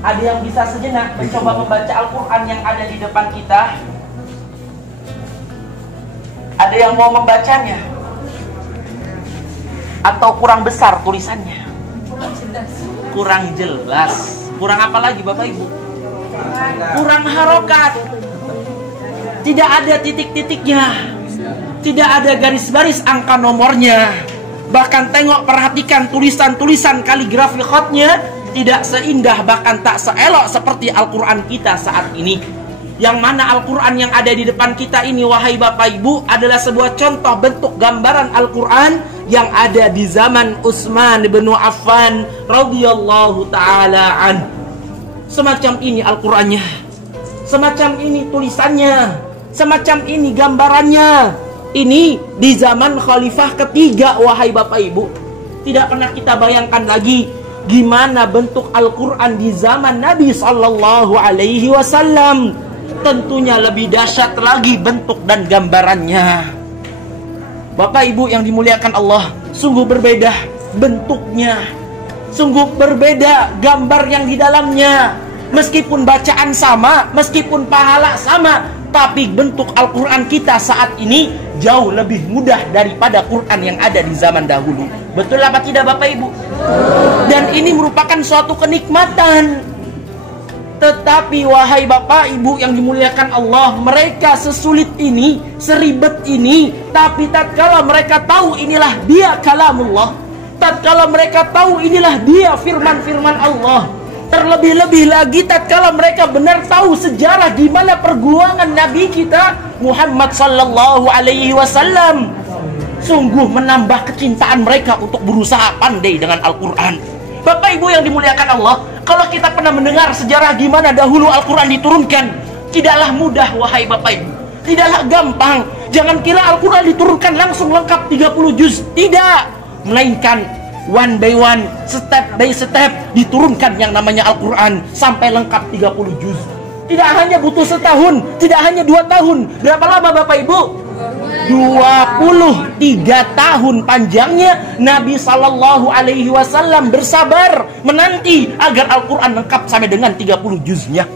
Ada yang bisa sejenak mencoba membaca Al-Quran yang ada di depan kita? Ada yang mau membacanya? Atau kurang besar tulisannya? Kurang jelas. Kurang apa lagi Bapak Ibu? Kurang harokat. Tidak ada titik-titiknya. Tidak ada garis-garis angka nomornya. Bahkan perhatikan tulisan-tulisan kaligrafi khatnya tidak seindah, bahkan tak seelok seperti Al-Quran kita saat ini. Yang mana Al-Quran yang ada di depan kita ini, wahai Bapak Ibu, adalah sebuah contoh bentuk gambaran Al-Quran yang ada di zaman Utsman bin Affan radhiyallahu ta'ala an. Semacam ini Al-Qurannya, semacam ini tulisannya, semacam ini gambarannya. Ini di zaman Khalifah ketiga, wahai Bapak Ibu. Tidak pernah kita bayangkan lagi gimana bentuk Al-Quran di zaman Nabi Sallallahu Alaihi Wasallam. Tentunya lebih dahsyat lagi bentuk dan gambarannya. Bapak Ibu yang dimuliakan Allah, sungguh berbeda bentuknya, sungguh berbeda gambar yang di dalamnya. Meskipun bacaan sama, meskipun pahala sama, tapi bentuk Al-Quran kita saat ini jauh lebih mudah daripada Quran yang ada di zaman dahulu. Betul apa tidak Bapak Ibu? Dan ini merupakan suatu kenikmatan. Tetapi wahai Bapak Ibu yang dimuliakan Allah, mereka sesulit ini, seribet ini, tapi tatkala mereka tahu inilah dia kalamullah, tatkala mereka tahu inilah dia firman-firman Allah, terlebih-lebih lagi tatkala mereka benar tahu sejarah di mana perjuangan Nabi kita Muhammad sallallahu alaihi wasallam, sungguh menambah kecintaan mereka untuk berusaha pandai dengan Al-Quran. Bapak Ibu yang dimuliakan Allah, kalau kita pernah mendengar sejarah gimana dahulu Al-Quran diturunkan, tidaklah mudah wahai Bapak Ibu, tidaklah gampang. Jangan kira Al-Quran diturunkan langsung lengkap 30 juz, tidak. Melainkan one by one, step by step diturunkan yang namanya Al-Quran sampai lengkap 30 juz. Tidak hanya butuh setahun, tidak hanya 2 tahun. Berapa lama Bapak Ibu? 23 tahun panjangnya Nabi Sallallahu Alaihi Wasallam bersabar menanti agar Al-Quran lengkap sampai dengan 30 juznya.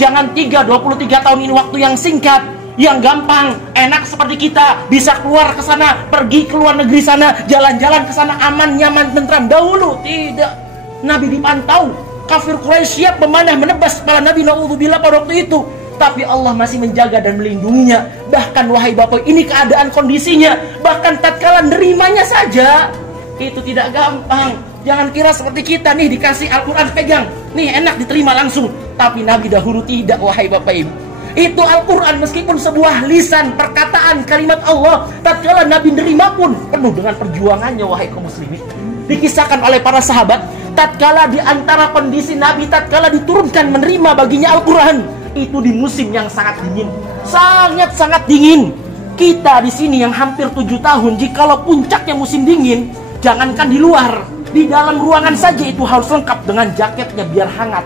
Jangan 23 tahun ini waktu yang singkat, yang gampang, enak seperti kita bisa keluar ke sana, pergi ke luar negeri sana, jalan-jalan ke sana aman, nyaman, tentram. Dahulu tidak. Nabi dipantau, kafir Quraisy siap memanah menebas kepala Nabi, naudzubillah, pada waktu itu. Tapi Allah masih menjaga dan melindunginya. Bahkan wahai Bapak, ini keadaan kondisinya, bahkan tatkala nerimanya saja itu tidak gampang. Jangan kira seperti kita nih, dikasih Al-Quran pegang, nih enak diterima langsung. Tapi Nabi dahulu tidak wahai Bapak Ibu. Itu Al-Quran meskipun sebuah lisan, perkataan, kalimat Allah, tatkala Nabi nerima pun penuh dengan perjuangannya wahai kaum muslimin. Dikisahkan oleh para sahabat, tatkala di antara kondisi Nabi tatkala diturunkan menerima baginya Al-Quran, itu di musim yang sangat dingin, sangat-sangat dingin. Kita di sini yang hampir 7 tahun, jikalau puncaknya musim dingin, jangankan di luar, di dalam ruangan saja itu harus lengkap dengan jaketnya biar hangat.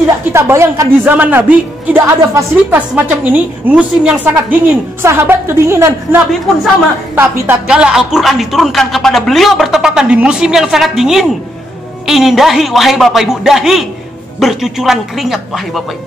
Tidak kita bayangkan di zaman Nabi tidak ada fasilitas semacam ini. Musim yang sangat dingin, sahabat kedinginan, Nabi pun sama. Tapi tatkala Al-Quran diturunkan kepada beliau bertepatan di musim yang sangat dingin, ini dahi wahai Bapak Ibu, dahi bercucuran keringat wahai Bapak Ibu,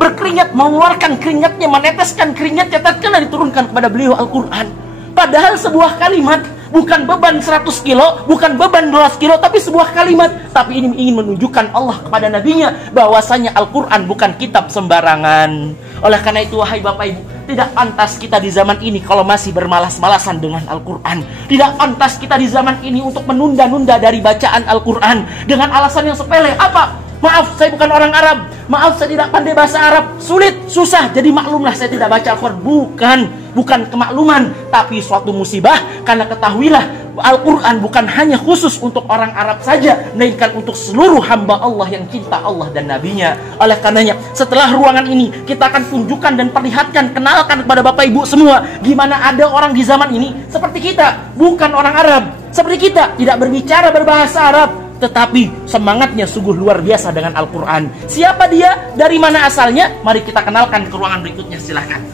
berkeringat, mengeluarkan keringatnya, meneteskan keringatnya tatkala diturunkan kepada beliau Al-Quran. Padahal sebuah kalimat, bukan beban 100 kilo, bukan beban 200 kilo, tapi sebuah kalimat. Tapi ini ingin menunjukkan Allah kepada nabinya bahwasanya Al-Quran bukan kitab sembarangan. Oleh karena itu wahai Bapak Ibu, tidak pantas kita di zaman ini kalau masih bermalas-malasan dengan Al-Quran. Tidak pantas kita di zaman ini untuk menunda-nunda dari bacaan Al-Quran dengan alasan yang sepele. Apa? Maaf, saya bukan orang Arab. Maaf, saya tidak pandai bahasa Arab. Sulit, susah, jadi maklumlah saya tidak baca Al-Quran. Bukan kemakluman, tapi suatu musibah. Karena ketahuilah, Al-Quran bukan hanya khusus untuk orang Arab saja, melainkan untuk seluruh hamba Allah yang cinta Allah dan Nabinya. Oleh karenanya, setelah ruangan ini, kita akan tunjukkan dan perlihatkan, kenalkan kepada Bapak Ibu semua, gimana ada orang di zaman ini seperti kita, bukan orang Arab. Seperti kita, tidak berbicara berbahasa Arab, tetapi semangatnya sungguh luar biasa dengan Al-Quran. Siapa dia? Dari mana asalnya? Mari kita kenalkan ke ruangan berikutnya, silahkan.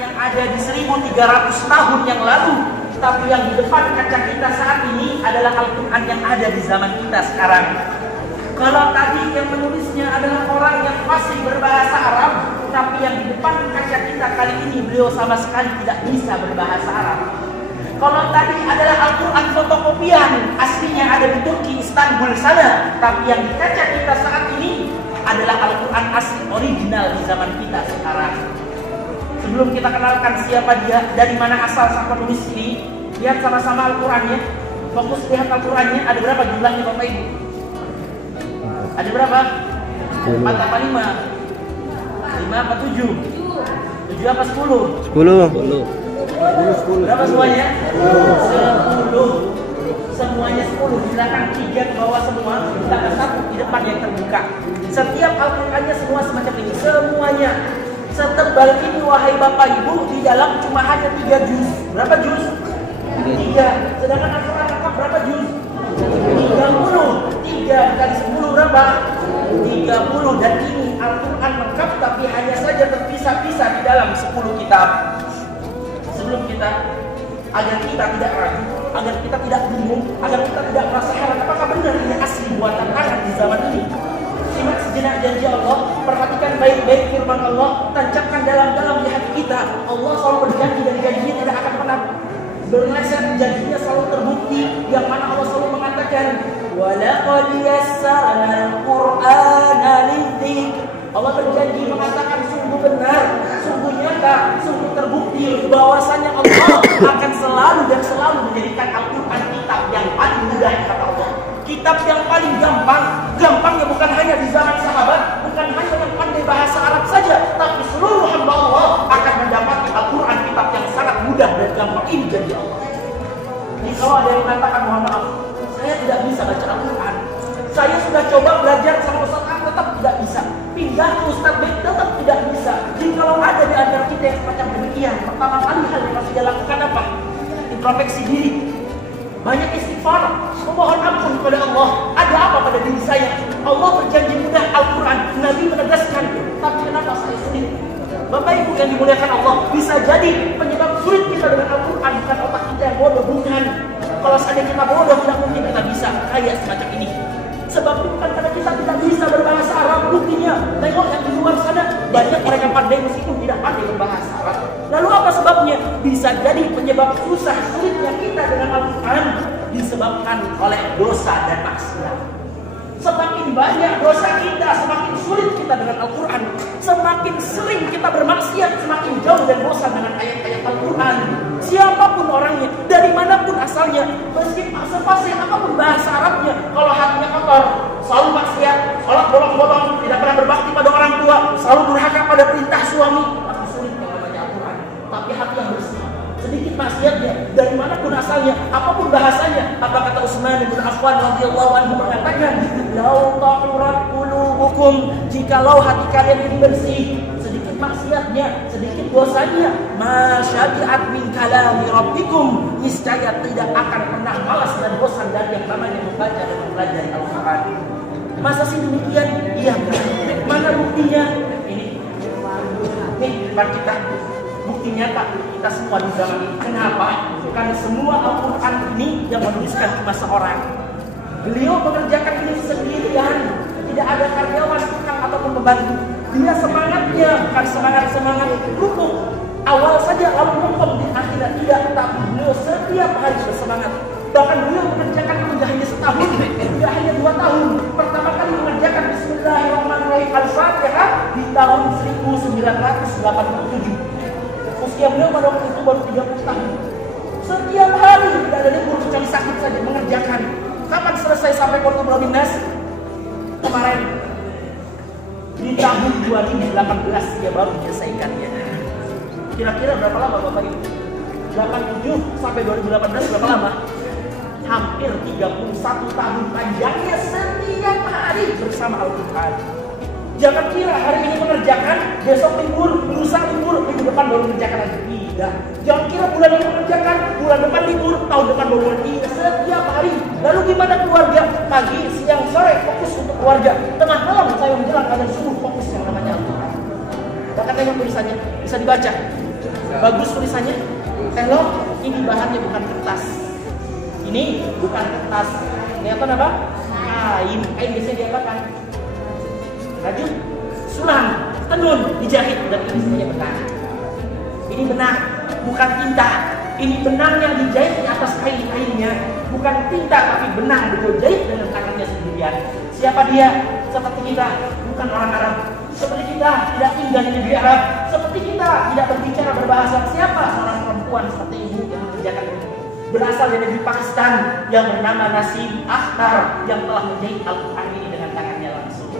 Yang ada di 1300 tahun yang lalu, tapi yang di depan kaca kita saat ini adalah Al-Quran yang ada di zaman kita sekarang. Kalau tadi yang menulis penulisnya adalah orang yang fasih berbahasa Arab, tapi yang di depan kaca kita kali ini beliau sama sekali tidak bisa berbahasa Arab. Kalau tadi adalah Al-Quran fotokopian, aslinya ada di Turki, Istanbul sana, tapi yang di kaca kita saat ini adalah Al-Quran asli original di zaman kita sekarang. Sebelum kita kenalkan siapa dia, dari mana asal sang penulis ini, lihat sama-sama Al-Qurannya. Fokus lihat Al-Qurannya, ada berapa jumlahnya Bapak Ibu? Ada berapa? 4 apa 5? 5 apa 7? 7 apa 10? 10. Berapa semuanya? 10. Semuanya 10. Di belakang 3 ke bawah semua. Di belakang 1 di depan yang terbuka. Setiap Al-Qurannya semua semacam ini. Semuanya setebal ini wahai Bapak Ibu. Di dalam cuma hanya 3 juz. Berapa juz? 3. Sedangkan Al-Quran lengkap berapa juz? 30. 3 kali 10 berapa? 30. Dan ini Al-Quran lengkap tapi hanya saja terpisah-pisah di dalam 10 kitab. Sebelum kita, agar kita tidak ragu, agar kita tidak bingung, agar kita tidak merasa heran apakah benar ini asli buatan tangan di zaman ini. Simak sejenak janji Allah, perhatikan baik-baik firman Allah, tancapkan dalam-dalam di hati kita. Allah selalu berjanji dan janjinya tidak akan pernah berleset, janjinya selalu terbukti, yang mana Allah selalu mengatakan walaqad yassarnal Qur'ana lidzikr. Allah berjanji mengatakan sungguh benar, sungguh nyata, sungguh terbukti bahwasanya Allah akan selalu dan selalu menjadikan Al-Quran kitab yang paling mudah kata Allah. Kitab yang paling gampang. Gampangnya bukan hanya di zaman sahabat, bukan hanya yang pandai bahasa Arab saja, tapi seluruh hamba Allah akan mendapati Al-Quran kitab yang sangat mudah dan gampang. Ini janji Allah. Jadi kalau ada yang mengatakan mohon maaf, saya tidak bisa baca Al-Quran, saya sudah coba belajar sama Ustaz A, tetap tidak bisa. Pindah ke Ustaz B, tetap tidak bisa. Jadi kalau ada di antara kita yang semacam demikian, pertama kali hal yang harus dia lakukan apa? Introspeksi diri. Banyak istighfar, memohon ampun kepada Allah. Ada apa pada diri saya? Allah berjanji mudah Al-Quran, Nabi menegaskan, tapi kenapa saya sulit? Bapak Ibu yang dimuliakan Allah, bisa jadi penyebab sulit kita dengan Al-Quran bukan otak kita yang bodoh, bukan. Kalau seandainya kita bodoh, tidak mungkin kita bisa kayak semacam ini. Sebab bukan karena kita tidak bisa berbahasa Arab, buktinya tengok yang di luar sana banyak orang yang pandai meskipun tidak pandai berbahasa Arab. Lalu apa sebabnya? Bisa jadi penyebab susah sulitnya kita dengan Al-Quran disebabkan oleh dosa dan maksiat. Semakin banyak dosa kita, semakin sulit kita dengan Al-Quran. Semakin sering kita bermaksiat, semakin jauh dan bosan dengan ayat-ayat Al-Quran. Siapapun orangnya, dari manapun asalnya, meskipun sepasih apapun bahasa Arabnya, kalau hatinya kotor, selalu maksiat, sholat bolong-bolong, tidak pernah berbakti pada orang tua, selalu durhaka pada perintah suami, maka sulit yang namanya Al-Quran. Tapi hati yang bersih, sedikit maksiatnya, dari manapun asalnya, apapun bahasanya. Apa kata Utsman bin Affan radhiyallahu anhu mengatakan, "Lau tahurat qulubukum, jikalau hati kalian ini bersih, sedikit maksiatnya, sedikit dosanya, masyabi'at min kalami rabbikum, niscaya tidak akan pernah malas dan bosan dari yang namanya membaca dan mempelajari Al-Quran." Masa sih demikian? Iya. Mana buktinya? Ini depan kita. Bukti nyata kita semua di zaman ini. Kenapa? Karena semua Al-Quran ini yang menuliskan cuma seorang. Beliau mengerjakan ini sendirian. Tidak ada karyawan, tukang ataupun pembantu. Dia semangatnya bukan semangat lupuk. Awal saja lalu lupuk di akhirat tidak. Tapi beliau setiap hari bersemangat. Bahkan beliau mengerjakan itu tidak hanya setahun, tidak hanya 2 tahun. Pertama kali mengerjakan Bismillahirrahmanirrahim Al-Fatihah di tahun 1987. Usia beliau pada waktu itu baru 30 tahun. Setiap hari tidak ada libur kecuali sakit saja mengerjakan. Kapan selesai sampai Qur'an Bin Nas? Kemarin di tahun 2018 dia baru menyelesaikannya. Kira-kira berapa lama Bapak Ibu? 87 sampai 2018 berapa lama? Hampir 31 tahun panjangnya setiap hari bersama Al-Quran. Jangan kira hari ini mengerjakan, besok libur, lusa libur, minggu depan baru mengerjakan lagi. Tidak. Jangan kira bulan ini mengerjakan, bulan depan libur, tahun depan baru mengerjakan. Setiap hari. Lalu gimana keluarga? Pagi, siang, sore fokus untuk keluarga. Tengah malam saya menjelang ada subuh fokus yang namanya Al-Quran. Bahkan tengok tulisannya, bisa dibaca. Bagus tulisannya. Tengok, ini bahannya bukan kertas. Ini bukan kertas. Ini apa? Kain. Kain biasanya diapakan? rajut, sulam, tenun, dijahit, dan ini semuanya benang. Ini benang, bukan tinta. Ini benang yang dijahit di atas kain-kainnya, bukan tinta tapi benang beliau jahit dengan tangannya sendirian. Siapa dia? Seperti kita, bukan orang Arab. Seperti kita, tidak tinggal di negeri Arab. Seperti kita, tidak berbicara berbahasa. Siapa seorang perempuan seperti ibu yang mengerjakan ini? Berasal dari negeri Pakistan yang bernama Nasim Akhtar yang telah menjahit Al-Quran ini dengan tangannya langsung.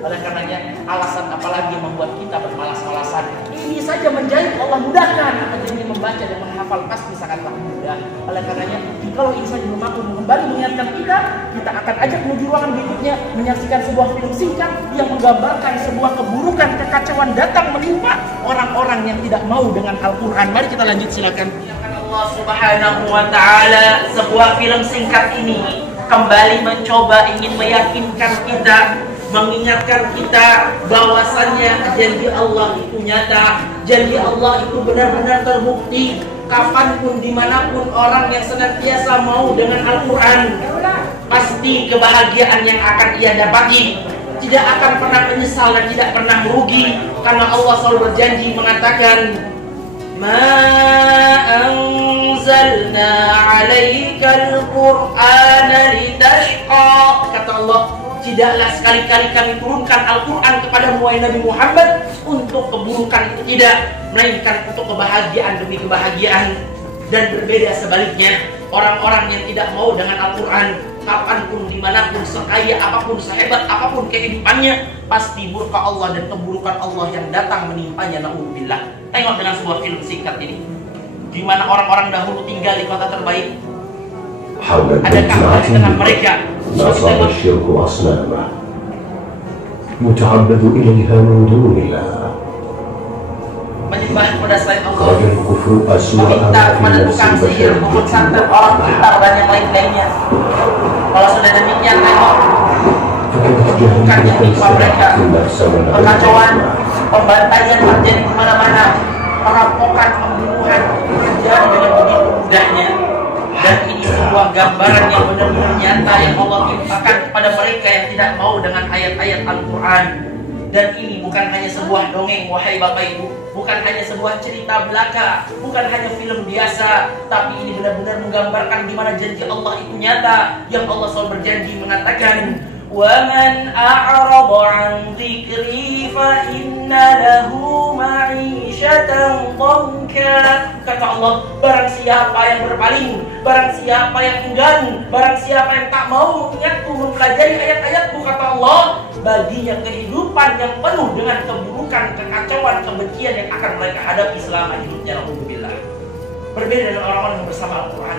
Oleh karenanya, alasan apalagi yang membuat kita bermalas-malasan? Ini saja menjahit Allah mudahkan, akan jadi membaca dan menghafal pasti sangatlah mudah. Oleh karenanya, kalau ini saja mampu kembali mengingatkan kita akan ajak menuju ruangan berikutnya menyaksikan sebuah film singkat yang menggambarkan sebuah keburukan, kekacauan datang menimpa orang-orang yang tidak mau dengan Al-Quran. Mari kita lanjut, silakan. Allah Subhanahu wa Ta'ala, sebuah film singkat ini kembali mencoba ingin meyakinkan kita, mengingatkan kita bahwasannya janji Allah itu nyata, janji Allah itu benar-benar terbukti. Kapanpun, dimanapun orang yang senantiasa mau dengan Al-Quran, pasti kebahagiaan yang akan ia dapati tidak akan pernah menyesal dan tidak pernah merugi, karena Allah selalu berjanji mengatakan, Ma anzalna 'alaikal Qur'ana litashqa. Kata Allah, tidaklah sekali-kali kami turunkan Al-Quran kepada Nabi Muhammad untuk keburukan itu, tidak, melainkan untuk kebahagiaan demi kebahagiaan. Dan berbeda sebaliknya, orang-orang yang tidak mau dengan Al-Quran, kapanpun, dimanapun, sekaya apapun, sehebat apapun kehidupannya, pasti murka Allah dan keburukan Allah yang datang menimpanya. Na'udzubillah. Tengok dengan sebuah film singkat ini, di mana orang-orang dahulu tinggal di kota terbaik. Adakah di tengah mereka صار الشرك أصناما متعبد إليها من دون الله menyembah kepada selain Allah, خرج الكفر أسوأ meminta في kepada نفس tukang sihir, البشر dukun santet, orang pintar dan yang lain-lainnya. Kalau sudah demikian, tengok bukan yang menimpa mereka, kekacauan, pembantaian terjadi di mana-mana, perampokan, pembunuhan terjadi dengan begitu mudahnya. Dan ini sebuah gambaran yang benar-benar nyata yang Allah timpakan kepada mereka yang tidak mau dengan ayat-ayat Al-Quran. Dan ini bukan hanya sebuah dongeng, wahai Bapak Ibu, bukan hanya sebuah cerita belaka, bukan hanya film biasa, tapi ini benar-benar menggambarkan di mana janji Allah itu nyata, yang Allah selalu berjanji mengatakan, وَمَنْ أَعْرَضَ عَنْ ذِكْرِي فَإِنَّ لَهُ مَعِيشَةً ضَنْكًا. Kata Allah, barang siapa yang berpaling, barang siapa yang enggan, barang siapa yang tak mau mengingatku, mempelajari ayat-ayatku, kata Allah, baginya kehidupan yang penuh dengan keburukan, kekacauan, kebencian yang akan mereka hadapi selama hidupnya. Alhamdulillah. Berbeda dengan orang-orang yang bersama Al-Quran,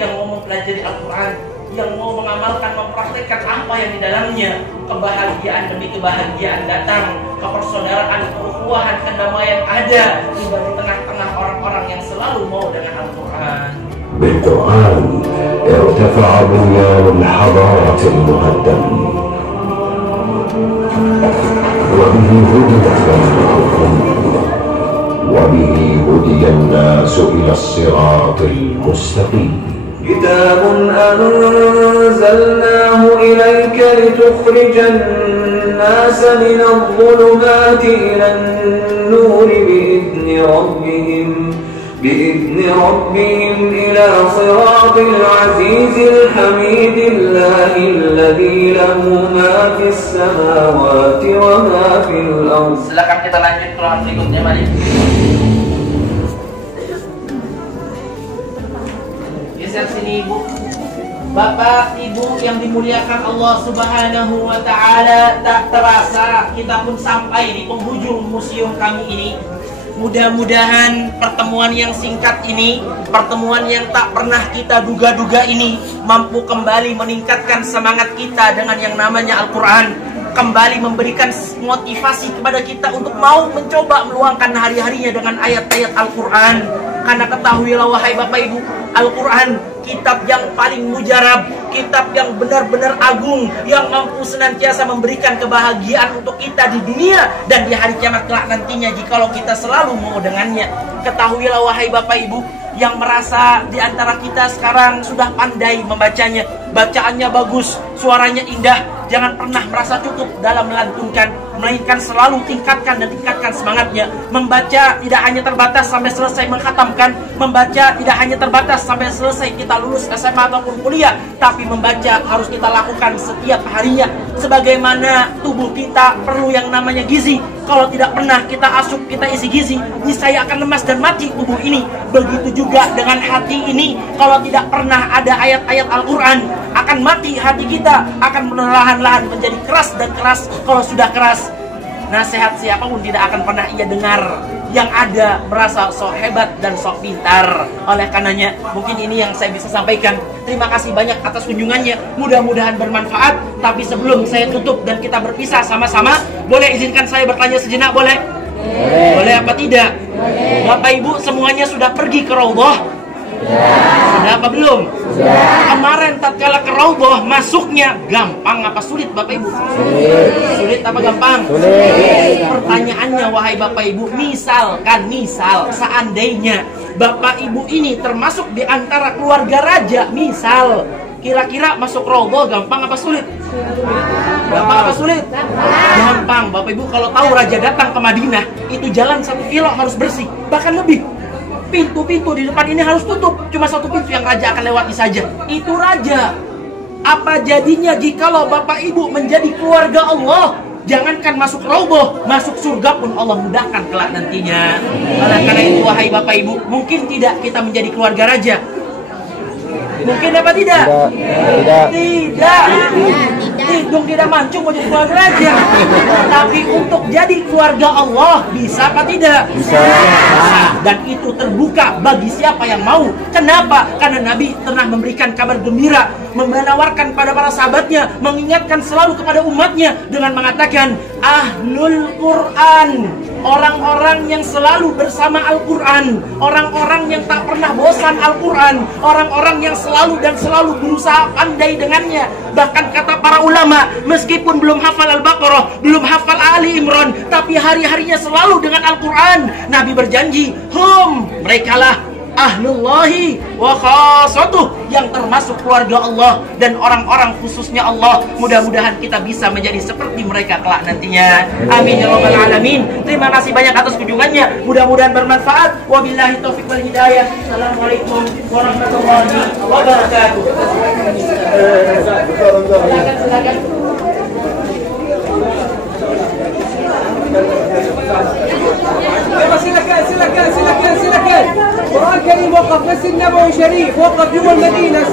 yang mau mempelajari Al-Quran, yang mau mengamalkan, mempraktekkan apa yang di dalamnya. Kebahagiaan demi kebahagiaan datang, kepersaudaraan, keukhuwahan, kedamaian ada di tengah-tengah orang-orang yang selalu mau dengan Al-Quran. بالقرآن ارتفع بنيان الحضارة المهدم وبه هديت بينهم وبه هدي الناس إلى الصراط المستقيم كتاب أنزلناه إليك لتخرج الناس من الظلمات إلى النور بإذن ربهم إلى صراط العزيز الحميد الله الذي له ما في السماوات وما في الأرض. Silakan kita lanjut ke ruangan berikutnya, mari. Geser sini, Ibu. Bapak, Ibu yang dimuliakan Allah Subhanahu wa Ta'ala, tak terasa kita pun sampai di penghujung museum kami ini. Mudah-mudahan pertemuan yang singkat ini, pertemuan yang tak pernah kita duga-duga ini, mampu kembali meningkatkan semangat kita dengan yang namanya Al-Quran, kembali memberikan motivasi kepada kita untuk mau mencoba meluangkan hari-harinya dengan ayat-ayat Al-Quran. Karena ketahuilah wahai Bapak Ibu, Al-Quran kitab yang paling mujarab, kitab yang benar-benar agung, yang mampu senantiasa memberikan kebahagiaan untuk kita di dunia dan di hari kiamat kelak nantinya jikalau kita selalu mau dengannya. Ketahuilah wahai Bapak Ibu, yang merasa di antara kita sekarang sudah pandai membacanya, bacaannya bagus, suaranya indah, jangan pernah merasa cukup dalam melantunkan, melainkan selalu tingkatkan dan tingkatkan semangatnya. Membaca tidak hanya terbatas sampai selesai mengkhatamkan, membaca tidak hanya terbatas sampai selesai kita lulus SMA ataupun kuliah, tapi membaca harus kita lakukan setiap harinya. Sebagaimana tubuh kita perlu yang namanya gizi, kalau tidak pernah kita asup, kita isi gizi, niscaya akan lemas dan mati tubuh ini. Begitu juga dengan hati ini, kalau tidak pernah ada ayat-ayat Al-Quran, akan mati hati kita, akan perlahan-lahan menjadi keras dan keras. Kalau sudah keras, nasihat siapapun tidak akan pernah ia dengar. Yang ada merasa sok hebat dan sok pintar. Oleh karenanya, mungkin ini yang saya bisa sampaikan. Terima kasih banyak atas kunjungannya. Mudah-mudahan bermanfaat. Tapi sebelum saya tutup dan kita berpisah sama-sama, boleh izinkan saya bertanya sejenak, boleh? Boleh apa tidak? Boleh. Bapak Ibu semuanya sudah pergi ke Raudhah? Sudah apa belum? Sudah. Kemarin tatkala ke Raudhah masuknya gampang apa sulit Bapak Ibu? Sulit apa gampang? Sulit. Pertanyaannya wahai Bapak Ibu, misal seandainya Bapak Ibu ini termasuk di antara keluarga raja, misal, kira-kira masuk Raudhah gampang apa sulit? Gampang apa sulit? Gampang. Bapak Ibu kalau tahu raja datang ke Madinah, itu jalan 1 kilo harus bersih, bahkan lebih. Pintu-pintu di depan ini harus tutup. Cuma 1 pintu yang raja akan lewati saja. Itu raja. Apa jadinya jikalau Bapak Ibu menjadi keluarga Allah? Jangankan masuk Raudhah, masuk surga pun Allah mudahkan kelak nantinya. Oleh karena itu wahai Bapak Ibu, mungkin tidak kita menjadi keluarga raja? Mungkin apa tidak? Tidak. Hidung tidak mancung mau jadi keluarga raja. Tapi untuk jadi keluarga Allah bisa apa tidak? Bisa. Dan itu terbuka bagi siapa yang mau. Kenapa? Karena Nabi pernah memberikan kabar gembira, menawarkan pada para sahabatnya, mengingatkan selalu kepada umatnya dengan mengatakan Ahlul Quran, orang-orang yang selalu bersama Al-Quran, orang-orang yang tak pernah bosan Al-Quran, orang-orang yang selalu dan selalu berusaha pandai dengannya. Bahkan kata para ulama, meskipun belum hafal Al-Baqarah, belum hafal Ali Imran, tapi hari-harinya selalu dengan Al-Quran. Nabi berjanji, merekalah ahlullahi wa khasatuh, yang termasuk keluarga Allah dan orang-orang khususnya Allah. Mudah-mudahan kita bisa menjadi seperti mereka kelak nantinya. Amin ya rabbal alamin. Terima kasih banyak atas kunjungannya. Mudah-mudahan bermanfaat. Wabillahi taufiq wal hidayah. Assalamualaikum warahmatullahi wabarakatuh. Silakan. silakan. Quran Karim waqaf Masjid Nabawi Syarif, waqaf Jum'ah Madinah.